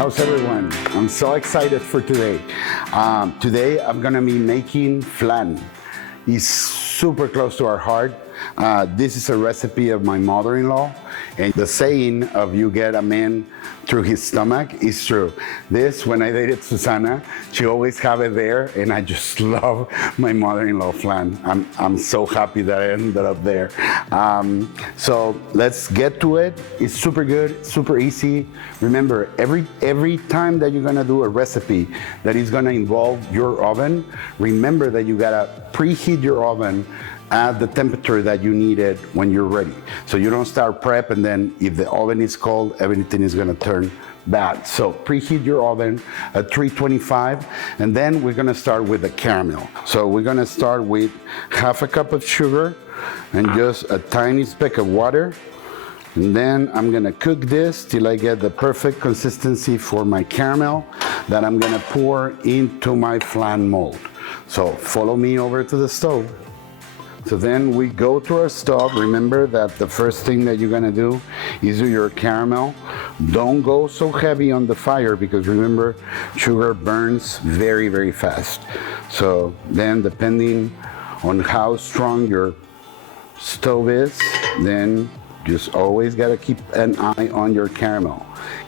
How's everyone? I'm so excited for today. Today I'm gonna be making flan. It's super close to our heart. This is a recipe of my mother-in-law, and the saying of you get a man through his stomach is true. This, when I dated Susana, she always have it there, and I just love my mother-in-law flan. I'm so happy that I ended up there. So let's get to it. It's super good, super easy. Remember, every time that you're gonna do a recipe that is gonna involve your oven, remember that you gotta preheat your oven at the temperature that you need it when you're ready. So you don't start prep and then if the oven is cold, everything is gonna turn bad. So preheat your oven at 325, and then we're gonna start with the caramel. So we're gonna start with half a cup of sugar and just a tiny speck of water. And then I'm gonna cook this till I get the perfect consistency for my caramel that I'm gonna pour into my flan mold. So follow me over to the stove. So then we go to our stove. Remember that the first thing that you're gonna do is do your caramel. Don't go so heavy on the fire because remember, sugar burns very, very fast. So then depending on how strong your stove is, then just always gotta keep an eye on your caramel.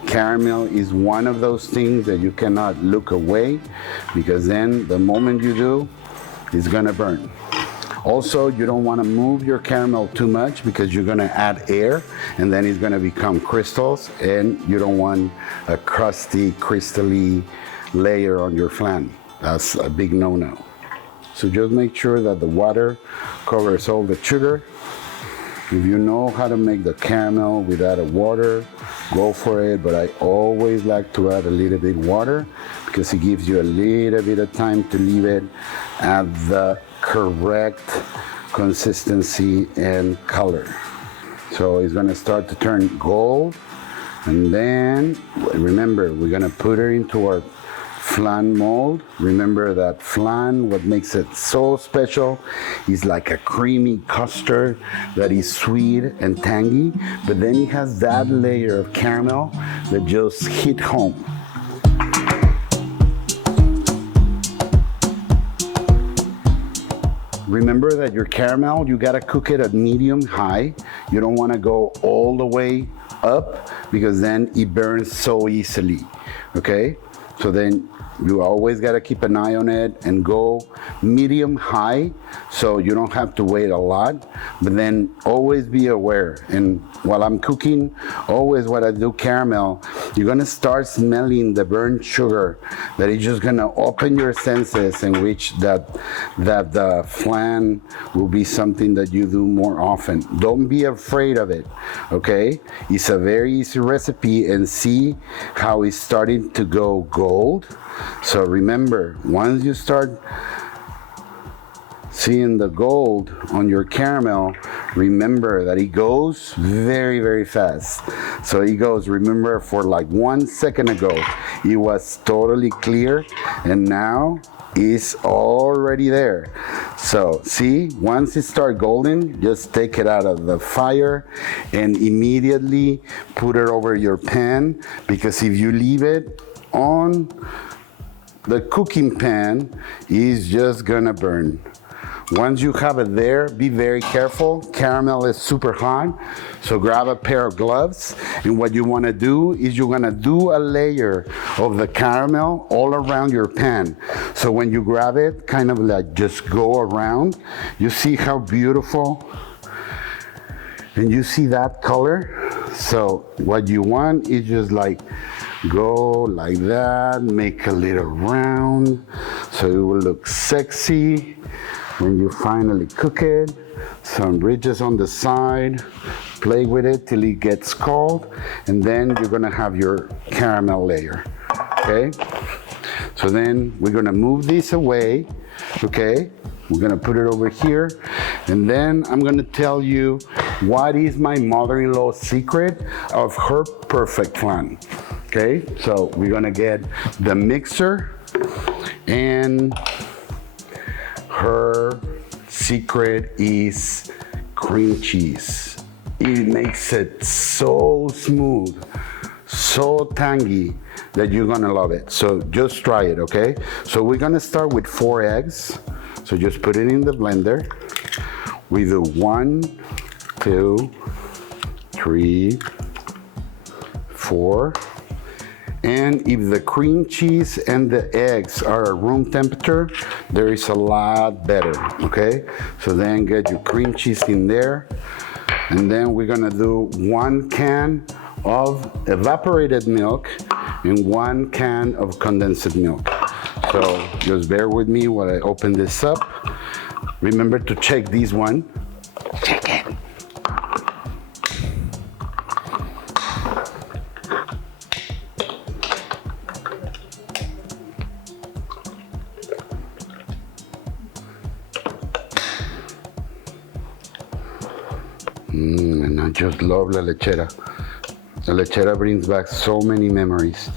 Caramel is one of those things that you cannot look away because then the moment you do, it's gonna burn. Also, you don't want to move your caramel too much because you're going to add air and then it's going to become crystals, and you don't want a crusty, crystally layer on your flan. That's a big no-no. So just make sure that the water covers all the sugar. If you know how to make the caramel without a water, go for it, but I always like to add a little bit water because it gives you a little bit of time to leave it at the correct consistency and color. So it's gonna start to turn gold, and then remember, we're gonna put it into our flan mold. Remember that flan, what makes it so special is like a creamy custard that is sweet and tangy, but then it has that layer of caramel that just hit home. Remember that your caramel, you gotta cook it at medium high. You don't wanna go all the way up because then it burns so easily, okay? So then you always gotta keep an eye on it and go medium high so you don't have to wait a lot, but then always be aware. And while I'm cooking, always when I do caramel, you're gonna start smelling the burnt sugar that is just gonna open your senses, in which that the flan will be something that you do more often. Don't be afraid of it, okay? It's a very easy recipe, and see how it's starting to go gold. So remember, once you start seeing the gold on your caramel, remember that it goes very, very fast. So it goes, remember, for like 1 second ago, it was totally clear, and now it's already there. So see, once it starts golden, just take it out of the fire and immediately put it over your pan, because if you leave it on the cooking pan, it's just gonna burn. Once you have it there, be very careful. Caramel is super hot, so grab a pair of gloves, and what you wanna do is you're gonna do a layer of the caramel all around your pan. So when you grab it, kind of like just go around. You see how beautiful, and you see that color? So what you want is just like go like that, make a little round, so it will look sexy when you finally cook it. Some ridges on the side, play with it till it gets cold, and then you're gonna have your caramel layer, okay? So then we're gonna move this away, okay? We're gonna put it over here, and then I'm gonna tell you what is my mother-in-law's secret of her perfect flan. Okay, so we're gonna get the mixer, and her secret is cream cheese. It makes it so smooth, so tangy, that you're gonna love it. So just try it, okay? So we're gonna start with 4 eggs. So just put it in the blender. We do 1, 2, 3, 4. And if the cream cheese and the eggs are at room temperature, there is a lot better, okay? So then get your cream cheese in there. And then we're gonna do 1 can of evaporated milk and 1 can of condensed milk. So just bear with me while I open this up. Remember to check this one. Check it. And I just love la lechera. La lechera brings back so many memories.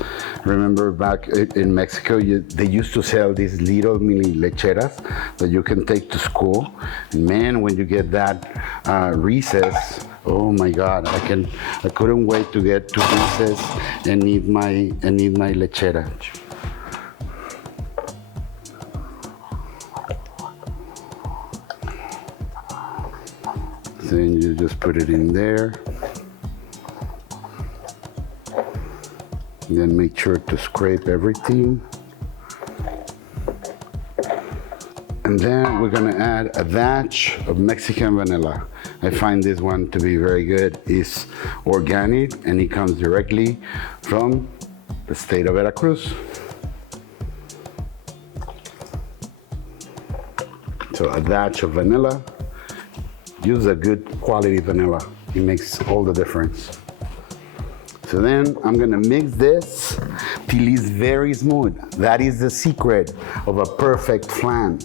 Remember back in Mexico, they used to sell these little mini lecheras that you can take to school. And man, when you get that recess, oh my God, I couldn't wait to get to recess and eat my lechera. Then you just put it in there. Then make sure to scrape everything. And then we're gonna add a dash of Mexican vanilla. I find this one to be very good. It's organic and it comes directly from the state of Veracruz. So a dash of vanilla. Use a good quality vanilla. It makes all the difference. So then I'm gonna mix this till it's very smooth. That is the secret of a perfect flan.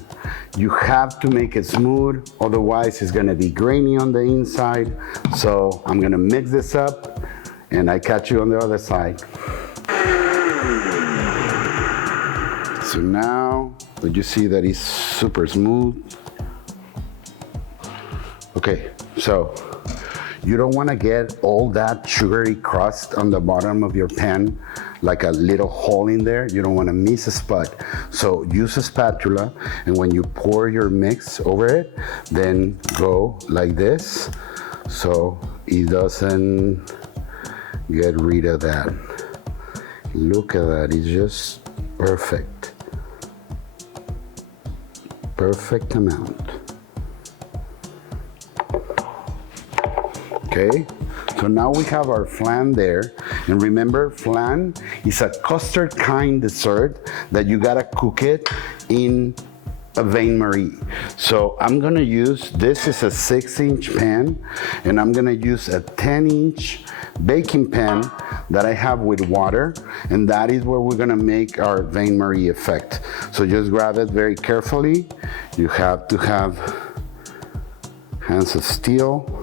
You have to make it smooth, otherwise it's gonna be grainy on the inside. So I'm gonna mix this up and I catch you on the other side. So now, did you see that it's super smooth? Okay, so you don't want to get all that sugary crust on the bottom of your pan, like a little hole in there. You don't want to miss a spot. So use a spatula, and when you pour your mix over it, then go like this, so it doesn't get rid of that. Look at that, it's just perfect. Perfect amount. Okay, so now we have our flan there. And remember, flan is a custard kind dessert that you gotta cook it in a Bain Marie. So I'm gonna use, this is a 6-inch pan, and I'm gonna use a 10-inch baking pan that I have with water, and that is where we're gonna make our Bain Marie effect. So just grab it very carefully. You have to have hands of steel.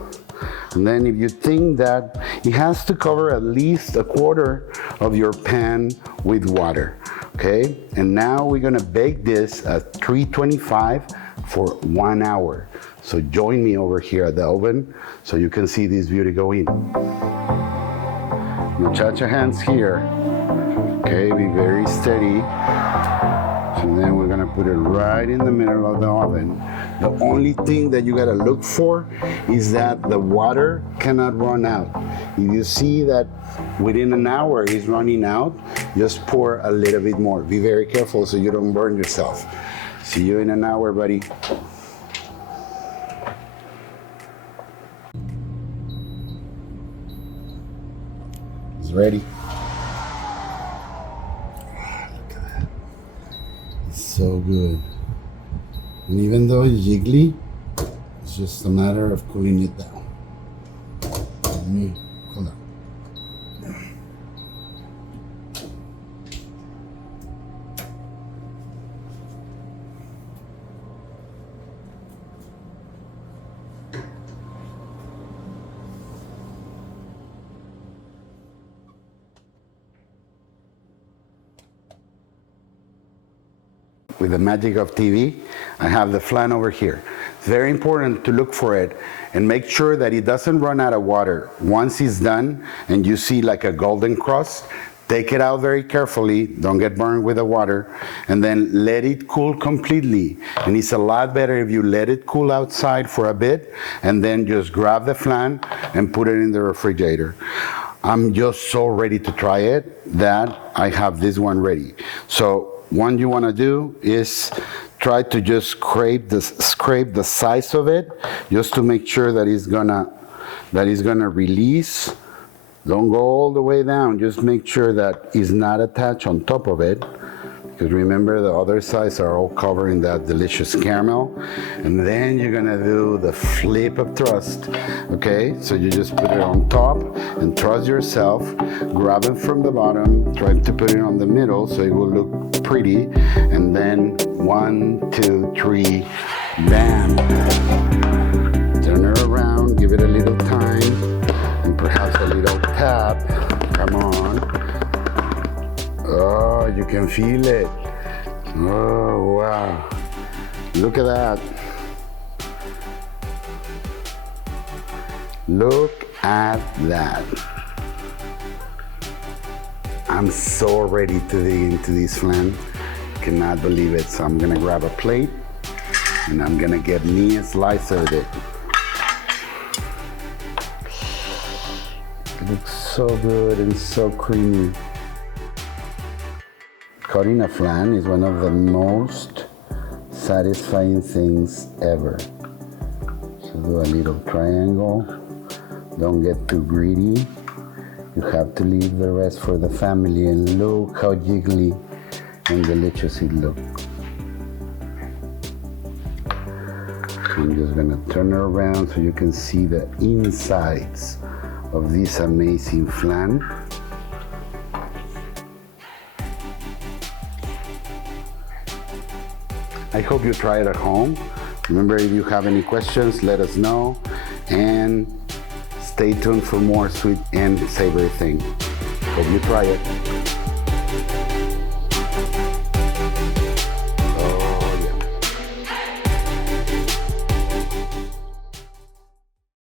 And then if you think that it has to cover at least a quarter of your pan with water, okay? And now we're gonna bake this at 325 for 1 hour. So join me over here at the oven so you can see this beauty go in. Muchacha hands here. Okay, be very steady. And then we're gonna put it right in the middle of the oven. The only thing that you gotta look for is that the water cannot run out. If you see that within an hour it's running out, just pour a little bit more. Be very careful so you don't burn yourself. See you in an hour, buddy. It's ready. So good. And even though it's jiggly, it's just a matter of cooling it down. Let me cool down. With the magic of TV, I have the flan over here. It's very important to look for it and make sure that it doesn't run out of water. Once it's done and you see like a golden crust, Take it out very carefully, don't get burned with the water, and then let it cool completely. And it's a lot better if you let it cool outside for a bit, and then just grab the flan and put it in the refrigerator. I'm just so ready to try it that I have this one ready. So what you want to do is try to just scrape the size of it, just to make sure that it's gonna release. Don't go all the way down, just make sure that it's not attached on top of it, because remember the other sides are all covered in that delicious caramel. And then you're gonna do the flip of trust, okay? So you just put it on top and trust yourself, grab it from the bottom, try to put it on the middle so it will look pretty, and then 1, 2, 3, bam. Turn it around, give it a little time, and perhaps a little tap. Come on. Oh, you can feel it. Oh, wow. Look at that. Look at that. I'm so ready to dig into this flan. Cannot believe it. So I'm gonna grab a plate and I'm gonna get me a slice of it. It looks so good and so creamy. Cutting a flan is one of the most satisfying things ever. So do a little triangle. Don't get too greedy. You have to leave the rest for the family, and look how jiggly and delicious it looks. I'm just gonna turn it around so you can see the insides of this amazing flan. I hope you try it at home. Remember, if you have any questions, let us know, and stay tuned for more sweet and savory things. Hope you try it.